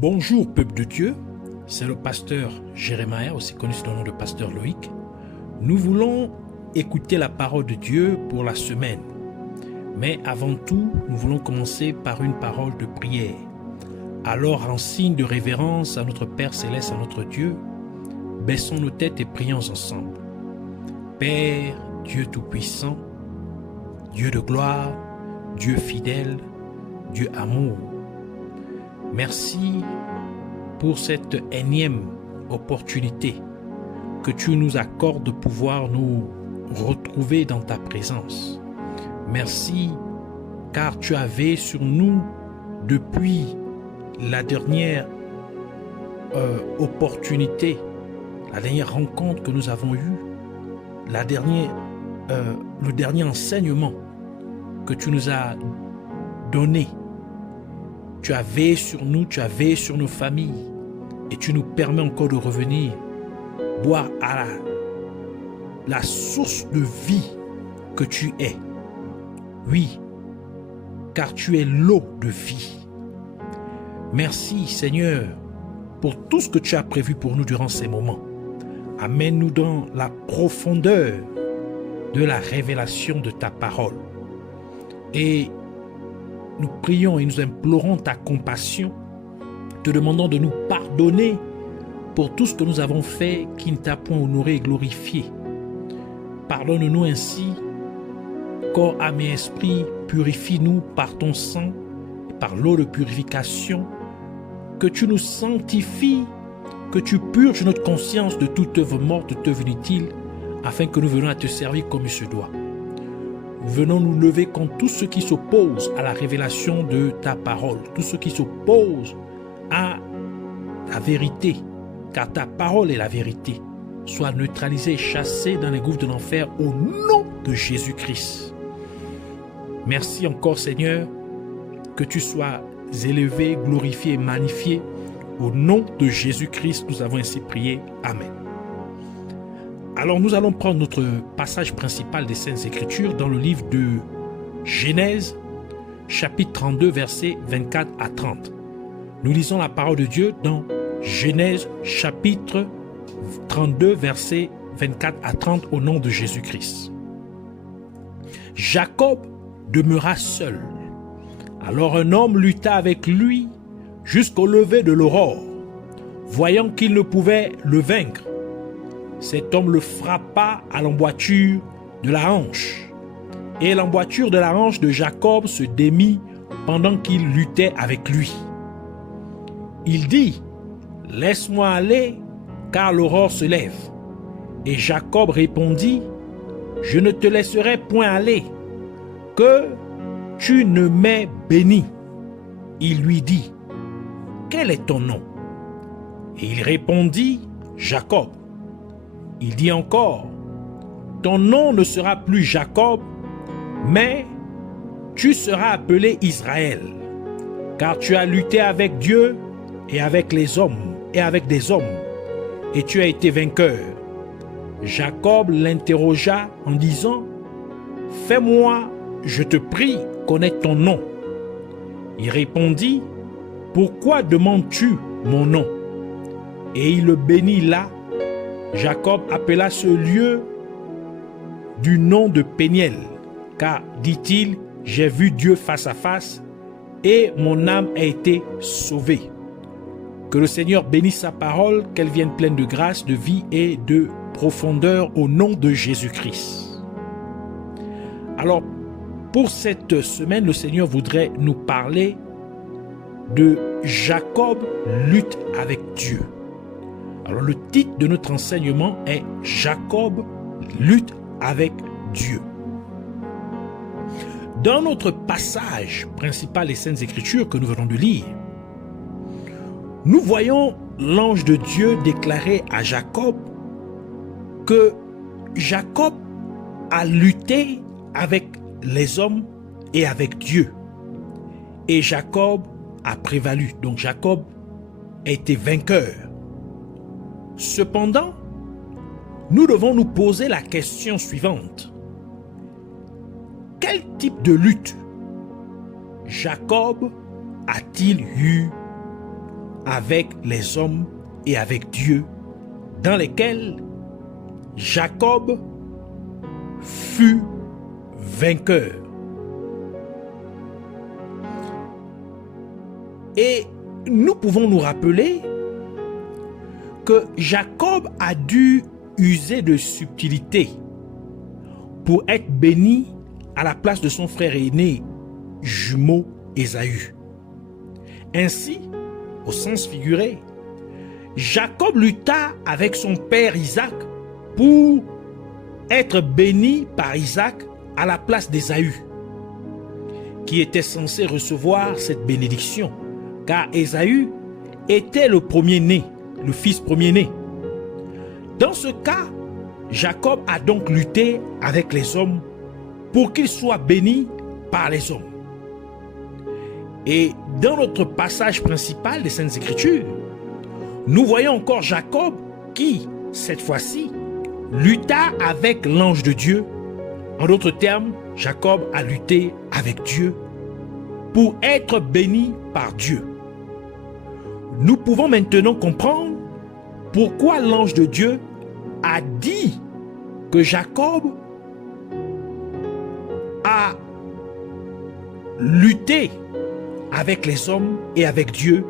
Bonjour peuple de Dieu, c'est le pasteur Jérémia, aussi connu sous le nom de pasteur Loïc. Nous voulons écouter la parole de Dieu pour la semaine. Mais avant tout, nous voulons commencer par une parole de prière. Alors, en signe de révérence à notre Père Céleste, à notre Dieu, baissons nos têtes et prions ensemble. Père, Dieu Tout-Puissant, Dieu de gloire, Dieu fidèle, Dieu amour, merci pour cette énième opportunité que tu nous accordes de pouvoir nous retrouver dans ta présence. Merci car tu as veillé sur nous depuis la dernière opportunité, la dernière rencontre que nous avons eue, le dernier enseignement que tu nous as donné. Tu as veillé sur nous, tu as veillé sur nos familles et tu nous permets encore de revenir boire à la source de vie que tu es. Oui, car tu es l'eau de vie. Merci Seigneur pour tout ce que tu as prévu pour nous durant ces moments. Amène-nous dans la profondeur de la révélation de ta parole. Et nous prions et nous implorons ta compassion, te demandant de nous pardonner pour tout ce que nous avons fait qui ne t'a point honoré et glorifié. Pardonne-nous ainsi, corps, âme et esprit, purifie-nous par ton sang et par l'eau de purification, que tu nous sanctifies, que tu purges notre conscience de toute œuvre morte, de toute œuvre inutile, afin que nous venions à te servir comme il se doit. Venons nous lever contre tout ce qui s'oppose à la révélation de ta parole, tout ce qui s'oppose à la vérité, car ta parole est la vérité, soit neutralisé et chassé dans les gouffres de l'enfer au nom de Jésus-Christ. Merci encore Seigneur, que tu sois élevé, glorifié et magnifié. Au nom de Jésus-Christ, nous avons ainsi prié. Amen. Alors nous allons prendre notre passage principal des Saintes Écritures dans le livre de Genèse, chapitre 32, versets 24 à 30. Nous lisons la parole de Dieu dans Genèse, chapitre 32, versets 24 à 30 au nom de Jésus-Christ. Jacob demeura seul. Alors un homme lutta avec lui jusqu'au lever de l'aurore. Voyant qu'il ne pouvait le vaincre, cet homme le frappa à l'emboîture de la hanche. Et l'emboîture de la hanche de Jacob se démit pendant qu'il luttait avec lui. Il dit, « Laisse-moi aller, car l'aurore se lève. » Et Jacob répondit, « Je ne te laisserai point aller, que tu ne m'aies béni. » Il lui dit, « Quel est ton nom ?» Et il répondit, « Jacob. » Il dit encore, « Ton nom ne sera plus Jacob, mais tu seras appelé Israël, car tu as lutté avec Dieu et avec les hommes, et avec des hommes, et tu as été vainqueur. » Jacob l'interrogea en disant, « Fais-moi, je te prie, connaître ton nom. » Il répondit, « Pourquoi demandes-tu mon nom ?» Et il le bénit là. Jacob appela ce lieu du nom de Péniel, car, dit-il, j'ai vu Dieu face à face et mon âme a été sauvée. Que le Seigneur bénisse sa parole, qu'elle vienne pleine de grâce, de vie et de profondeur au nom de Jésus-Christ. Alors, pour cette semaine, le Seigneur voudrait nous parler de Jacob lutte avec Dieu. Alors le titre de notre enseignement est Jacob lutte avec Dieu. Dans notre passage principal des Saintes Écritures que nous venons de lire, nous voyons l'ange de Dieu déclarer à Jacob que Jacob a lutté avec les hommes et avec Dieu. Et Jacob a prévalu. Donc Jacob a été vainqueur. Cependant, nous devons nous poser la question suivante. Quel type de lutte Jacob a-t-il eu avec les hommes et avec Dieu, dans lesquels Jacob fut vainqueur. Et nous pouvons nous rappeler que Jacob a dû user de subtilité pour être béni à la place de son frère aîné jumeau Ésaü. Ainsi, au sens figuré, Jacob lutta avec son père Isaac pour être béni par Isaac à la place d'Ésaü, qui était censé recevoir cette bénédiction, car Ésaü était le premier-né, le fils premier-né. Dans ce cas, Jacob a donc lutté avec les hommes pour qu'il soit béni par les hommes. Et dans notre passage principal des Saintes Écritures, nous voyons encore Jacob qui, cette fois-ci, lutta avec l'ange de Dieu. En d'autres termes, Jacob a lutté avec Dieu pour être béni par Dieu. Nous pouvons maintenant comprendre pourquoi l'ange de Dieu a dit que Jacob a lutté avec les hommes et avec Dieu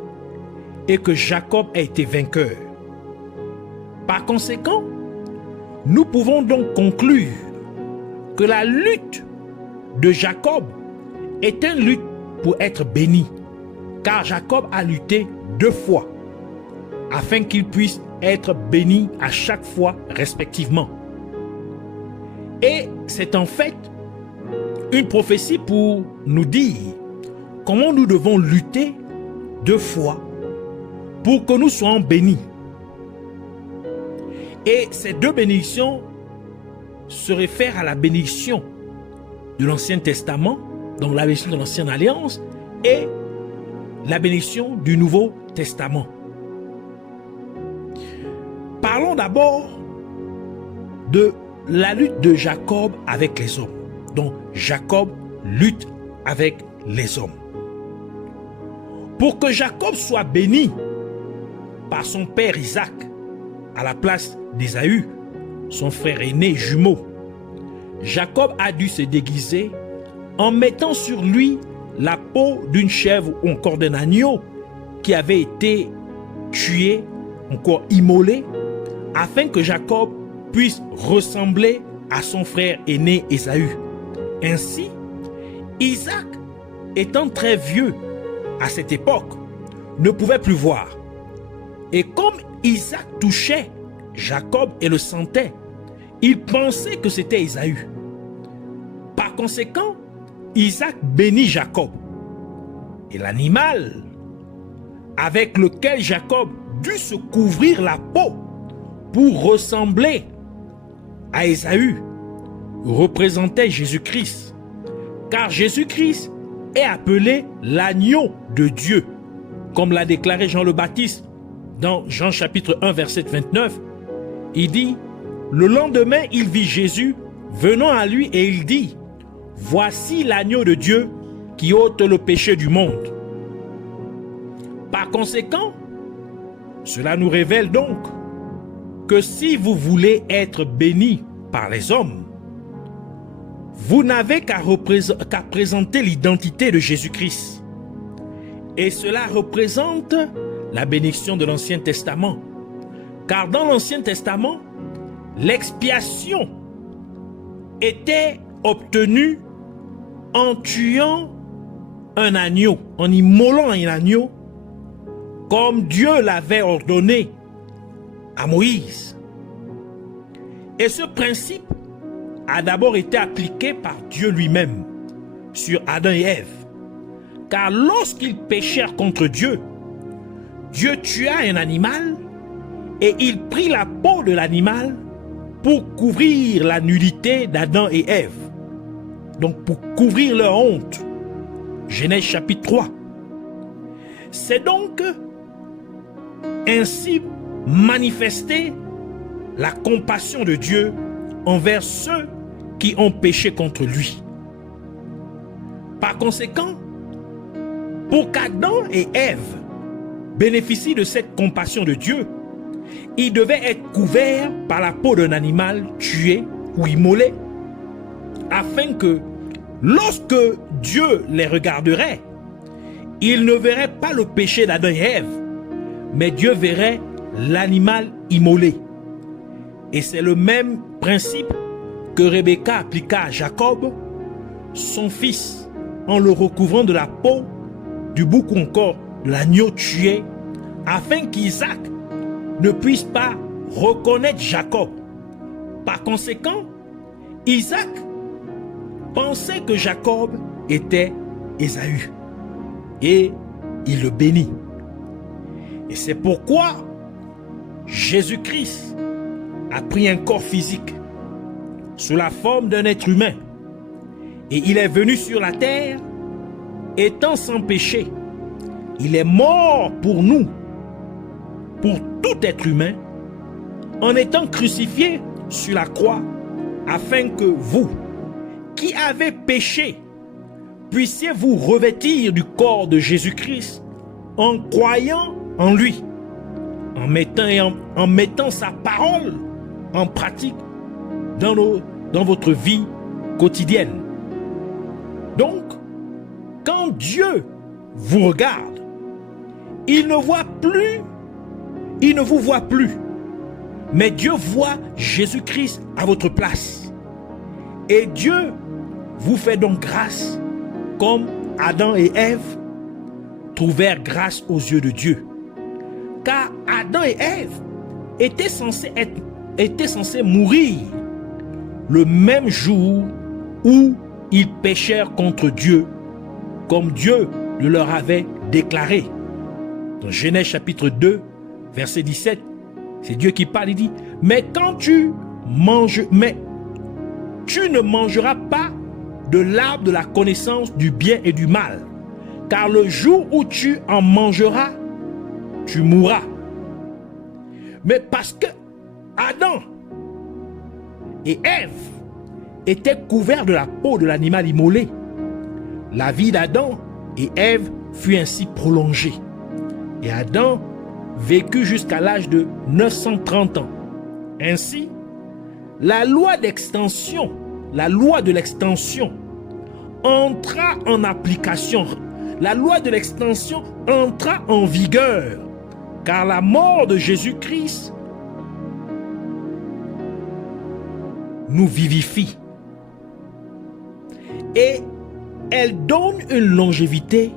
et que Jacob a été vainqueur. Par conséquent, nous pouvons donc conclure que la lutte de Jacob est une lutte pour être béni, car Jacob a lutté 2 fois afin qu'il puisse être béni à chaque fois respectivement. Et c'est en fait une prophétie pour nous dire comment nous devons lutter 2 fois pour que nous soyons bénis. Et ces 2 bénédictions se réfèrent à la bénédiction de l'Ancien Testament, donc la bénédiction de l'Ancienne Alliance, et la bénédiction du Nouveau Testament. Parlons d'abord de la lutte de Jacob avec les hommes. Donc Jacob lutte avec les hommes. Pour que Jacob soit béni par son père Isaac à la place d'Ésaü, son frère aîné jumeau, Jacob a dû se déguiser en mettant sur lui la peau d'une chèvre ou encore d'un agneau qui avait été tué, encore immolé, afin que Jacob puisse ressembler à son frère aîné Ésaü. Ainsi, Isaac, étant très vieux à cette époque, ne pouvait plus voir. Et comme Isaac touchait Jacob et le sentait, il pensait que c'était Ésaü. Par conséquent, Isaac bénit Jacob. Et l'animal avec lequel Jacob dut se couvrir la peau pour ressembler à Ésaü représentait Jésus-Christ. Car Jésus-Christ est appelé l'agneau de Dieu, comme l'a déclaré Jean le Baptiste dans Jean chapitre 1 verset 29. Il dit: le lendemain il vit Jésus venant à lui et il dit: voici l'agneau de Dieu qui ôte le péché du monde. Par conséquent, cela nous révèle donc que si vous voulez être bénis par les hommes, vous n'avez qu'à présenter l'identité de Jésus-Christ. Et cela représente la bénédiction de l'Ancien Testament. Car dans l'Ancien Testament, l'expiation était obtenue en tuant un agneau, en immolant un agneau, comme Dieu l'avait ordonné à Moïse. Et ce principe a d'abord été appliqué par Dieu lui-même sur Adam et Ève. Car lorsqu'ils péchèrent contre Dieu, Dieu tua un animal et il prit la peau de l'animal pour couvrir la nudité d'Adam et Ève. Donc pour couvrir leur honte. Genèse chapitre 3. C'est donc ainsi manifester la compassion de Dieu envers ceux qui ont péché contre lui. Par conséquent, pour qu'Adam et Ève bénéficie de cette compassion de Dieu, ils devaient être couverts par la peau d'un animal tué ou immolé, afin que lorsque Dieu les regarderait, il ne verrait pas le péché d'Adam et Ève, mais Dieu verrait l'animal immolé. Et c'est le même principe que Rebecca appliqua à Jacob, son fils, en le recouvrant de la peau du bouc ou encore de l'agneau tué, afin qu'Isaac ne puisse pas reconnaître Jacob. Par conséquent, Isaac pensait que Jacob était Ésaü et il le bénit. Et c'est pourquoi Jésus-Christ a pris un corps physique sous la forme d'un être humain et il est venu sur la terre étant sans péché. Il est mort pour nous, pour tout être humain, en étant crucifié sur la croix, afin que vous, qui avez péché, puissiez vous revêtir du corps de Jésus-Christ en croyant en lui, en mettant sa parole en pratique dans votre vie quotidienne. Donc, quand Dieu vous regarde, il ne vous voit plus, mais Dieu voit Jésus-Christ à votre place. Et Dieu vous fait donc grâce, comme Adam et Ève trouvèrent grâce aux yeux de Dieu. Car Adam et Ève étaient censés mourir le même jour où ils péchèrent contre Dieu, comme Dieu le leur avait déclaré. Dans Genèse chapitre 2, verset 17, c'est Dieu qui parle, il dit, mais tu ne mangeras pas de l'arbre de la connaissance du bien et du mal, car le jour où tu en mangeras, tu mourras. Mais parce que Adam et Ève étaient couverts de la peau de l'animal immolé, la vie d'Adam et Ève fut ainsi prolongée. Et Adam vécut jusqu'à l'âge de 930 ans. Ainsi, la loi de l'extension entra en application. La loi de l'extension entra en vigueur, car la mort de Jésus-Christ nous vivifie. Et elle donne une longévité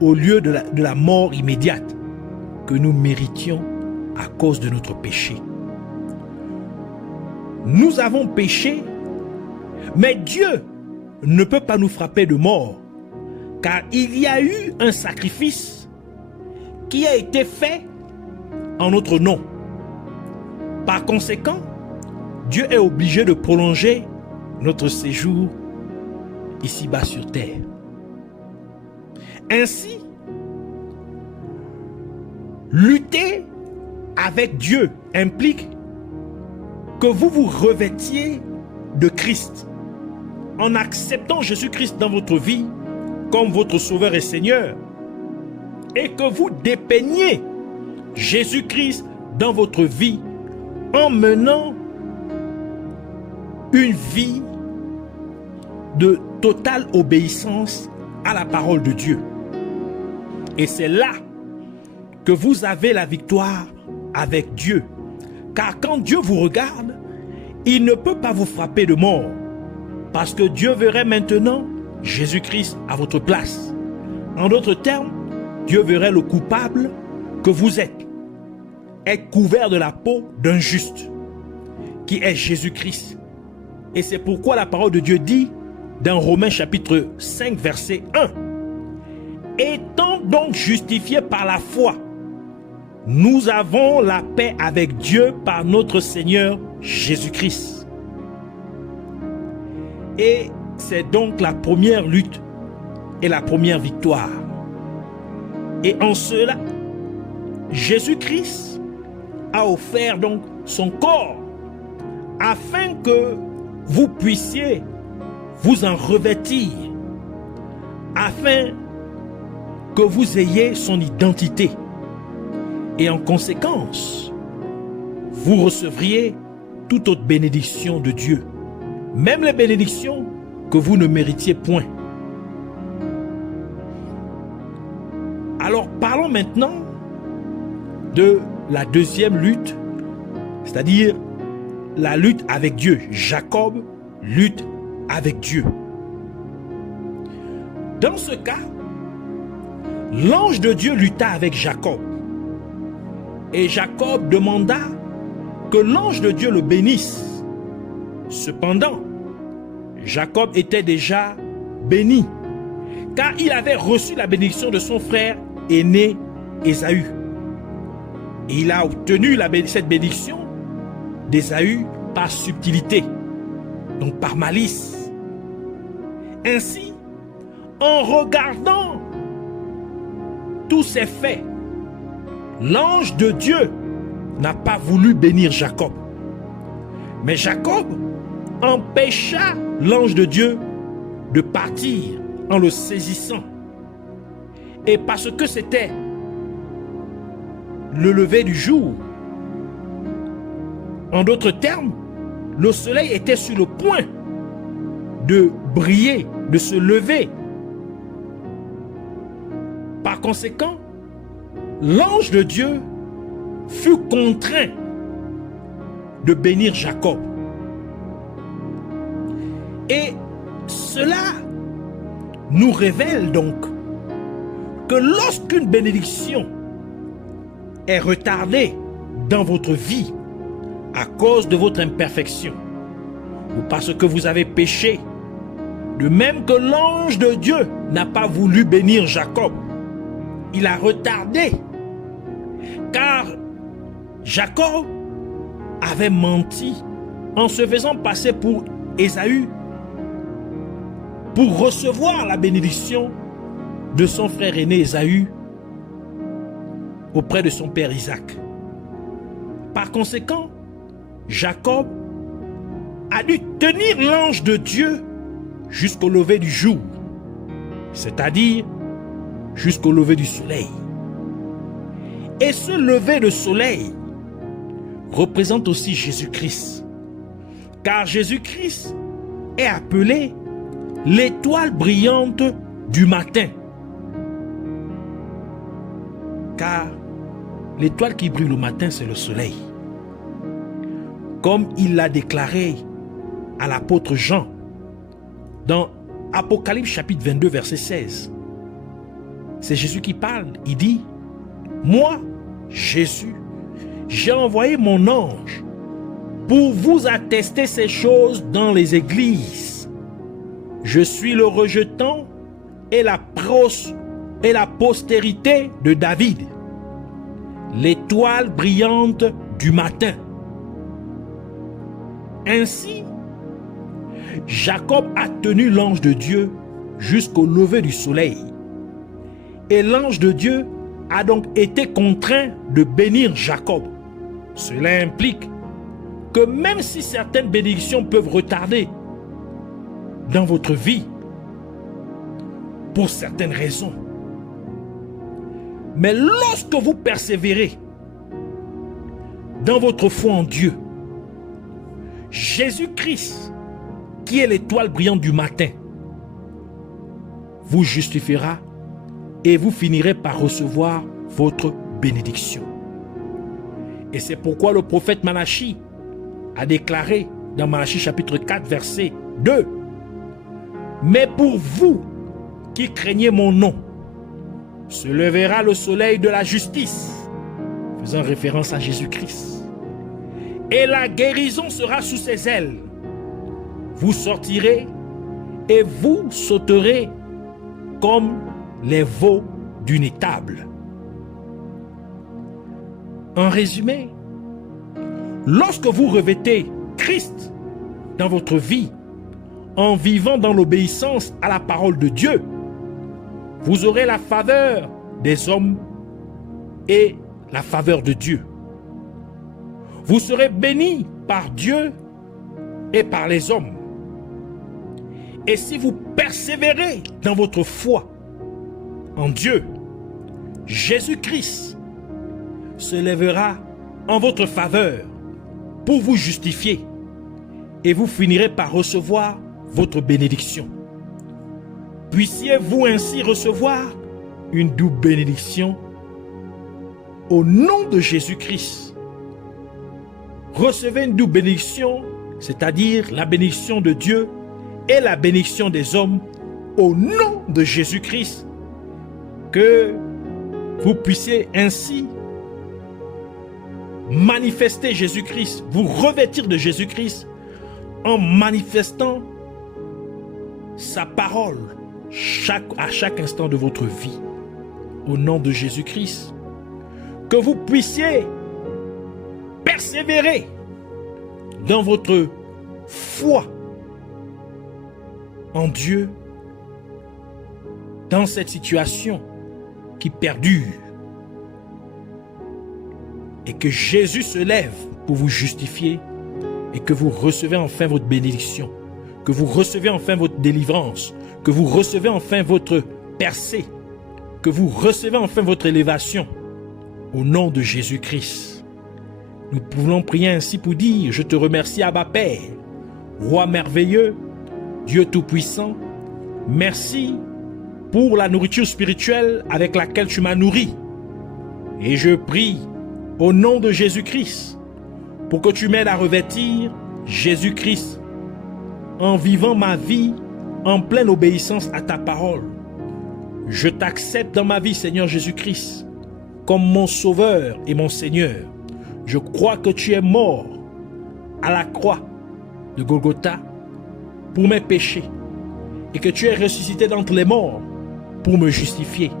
au lieu de la mort immédiate que nous méritions à cause de notre péché. Nous avons péché, mais Dieu ne peut pas nous frapper de mort, car il y a eu un sacrifice qui a été fait en notre nom. Par conséquent, Dieu est obligé de prolonger notre séjour ici-bas sur terre. Ainsi, lutter avec Dieu implique que vous vous revêtiez de Christ en acceptant Jésus-Christ dans votre vie comme votre Sauveur et Seigneur, et que vous dépeigniez Jésus-Christ dans votre vie en menant une vie de totale obéissance à la parole de Dieu. Et c'est là que vous avez la victoire avec Dieu. Car quand Dieu vous regarde, il ne peut pas vous frapper de mort, parce que Dieu verrait maintenant Jésus-Christ à votre place. En d'autres termes, Dieu verrait le coupable que vous êtes, être couvert de la peau d'un juste, qui est Jésus-Christ. Et c'est pourquoi la parole de Dieu dit, dans Romains chapitre 5, verset 1, « Étant donc justifiés par la foi, nous avons la paix avec Dieu par notre Seigneur Jésus-Christ. » Et c'est donc la première lutte et la première victoire. Et en cela, Jésus-Christ a offert donc son corps afin que vous puissiez vous en revêtir, afin que vous ayez son identité. Et en conséquence, vous recevriez toute autre bénédiction de Dieu, même les bénédictions que vous ne méritiez point. Alors parlons maintenant de la deuxième lutte, c'est-à-dire la lutte avec Dieu. Jacob lutte avec Dieu. Dans ce cas, l'ange de Dieu lutta avec Jacob. Et Jacob demanda que l'ange de Dieu le bénisse. Cependant, Jacob était déjà béni, car il avait reçu la bénédiction de son frère aîné Ésaü. Et il a obtenu cette bénédiction d'Ésaü par subtilité, donc par malice. Ainsi, en regardant tous ces faits, l'ange de Dieu n'a pas voulu bénir Jacob. Mais Jacob empêcha l'ange de Dieu de partir en le saisissant. Et parce que c'était le lever du jour, en d'autres termes, le soleil était sur le point de briller, de se lever. Par conséquent, l'ange de Dieu fut contraint de bénir Jacob. Et cela nous révèle donc que lorsqu'une bénédiction est retardée dans votre vie à cause de votre imperfection ou parce que vous avez péché, de même que l'ange de Dieu n'a pas voulu bénir Jacob, il a retardé, car Jacob avait menti en se faisant passer pour Ésaü pour recevoir la bénédiction de son frère aîné Ésaü auprès de son père Isaac. Par conséquent, Jacob a dû tenir l'ange de Dieu jusqu'au lever du jour, c'est-à-dire jusqu'au lever du soleil. Et ce lever de soleil représente aussi Jésus-Christ, car Jésus-Christ est appelé l'étoile brillante du matin. Car l'étoile qui brille le matin, c'est le soleil. Comme il l'a déclaré à l'apôtre Jean dans Apocalypse chapitre 22 verset 16. C'est Jésus qui parle. Il dit: moi, Jésus, j'ai envoyé mon ange pour vous attester ces choses dans les églises. Je suis le rejetant et la postérité de David, l'étoile brillante du matin. Ainsi, Jacob a tenu l'ange de Dieu jusqu'au lever du soleil. Et l'ange de Dieu a donc été contraint de bénir Jacob. Cela implique que même si certaines bénédictions peuvent retarder dans votre vie, pour certaines raisons, mais lorsque vous persévérez dans votre foi en Dieu, Jésus-Christ, qui est l'étoile brillante du matin, vous justifiera et vous finirez par recevoir votre bénédiction. Et c'est pourquoi le prophète Malachi a déclaré dans Malachi chapitre 4 verset 2: mais pour vous qui craignez mon nom, se lèvera le soleil de la justice, faisant référence à Jésus-Christ, et la guérison sera sous ses ailes. Vous sortirez et vous sauterez comme les veaux d'une étable. En résumé, lorsque vous revêtez Christ dans votre vie, en vivant dans l'obéissance à la parole de Dieu, vous aurez la faveur des hommes et la faveur de Dieu. Vous serez bénis par Dieu et par les hommes. Et si vous persévérez dans votre foi en Dieu, Jésus-Christ se lèvera en votre faveur pour vous justifier et vous finirez par recevoir votre bénédiction. Puissiez-vous ainsi recevoir une double bénédiction au nom de Jésus-Christ. Recevez une double bénédiction, c'est-à-dire la bénédiction de Dieu et la bénédiction des hommes au nom de Jésus-Christ. Que vous puissiez ainsi manifester Jésus-Christ, vous revêtir de Jésus-Christ en manifestant sa parole à chaque instant de votre vie. Au nom de Jésus-Christ. Que vous puissiez persévérer dans votre foi en Dieu, dans cette situation qui perdure, et que Jésus se lève pour vous justifier et que vous recevez enfin votre bénédiction, que vous recevez enfin votre délivrance, que vous recevez enfin votre percée, que vous recevez enfin votre élévation au nom de Jésus-Christ. Nous pouvons prier ainsi pour dire: je te remercie, Abba Père, Roi merveilleux, Dieu tout-puissant. Merci pour la nourriture spirituelle avec laquelle tu m'as nourri. Et je prie au nom de Jésus-Christ pour que tu m'aides à revêtir Jésus-Christ en vivant ma vie en pleine obéissance à ta parole. Je t'accepte dans ma vie, Seigneur Jésus-Christ, comme mon Sauveur et mon Seigneur. Je crois que tu es mort à la croix de Golgotha pour mes péchés et que tu es ressuscité d'entre les morts pour me justifier.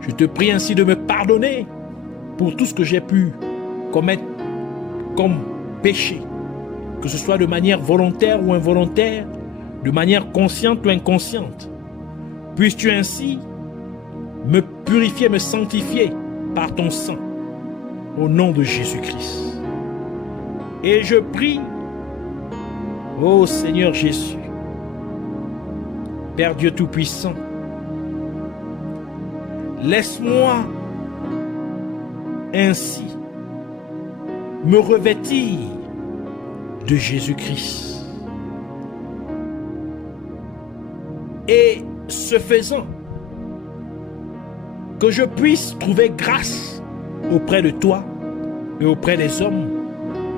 Je te prie ainsi de me pardonner pour tout ce que j'ai pu commettre comme péché, que ce soit de manière volontaire ou involontaire, de manière consciente ou inconsciente. Puisses-tu ainsi me purifier, me sanctifier par ton sang, au nom de Jésus-Christ. Et je prie, ô Seigneur Jésus, Père Dieu Tout-Puissant, laisse-moi ainsi me revêtir de Jésus-Christ. Et ce faisant, que je puisse trouver grâce auprès de toi et auprès des hommes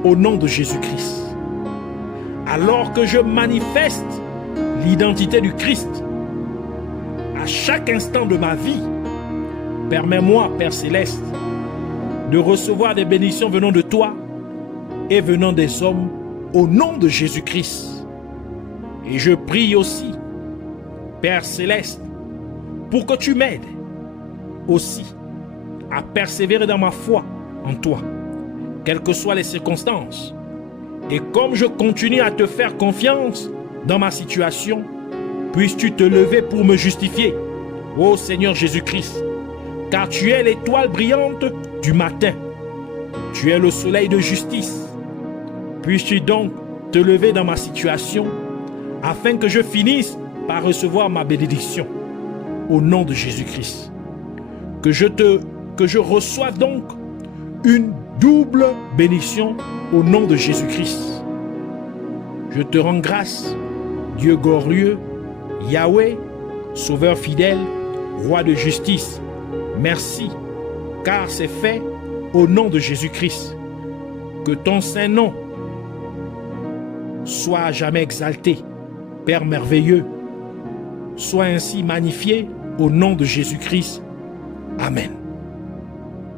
au nom de Jésus-Christ. Alors que je manifeste l'identité du Christ à chaque instant de ma vie, permets-moi, Père Céleste, de recevoir des bénédictions venant de toi et venant des hommes au nom de Jésus-Christ. Et je prie aussi, Père Céleste, pour que tu m'aides aussi à persévérer dans ma foi en toi, quelles que soient les circonstances. Et comme je continue à te faire confiance dans ma situation, puisses-tu te lever pour me justifier, ô Seigneur Jésus-Christ, car tu es l'étoile brillante du matin. Tu es le soleil de justice. Puisses-tu donc te lever dans ma situation, afin que je finisse par recevoir ma bénédiction, au nom de Jésus-Christ. Que je reçoive donc une double bénédiction au nom de Jésus-Christ. Je te rends grâce, Dieu glorieux, Yahweh, Sauveur fidèle, Roi de justice. Merci, car c'est fait au nom de Jésus-Christ. Que ton saint nom soit à jamais exalté, Père merveilleux. Sois ainsi magnifié au nom de Jésus-Christ. Amen.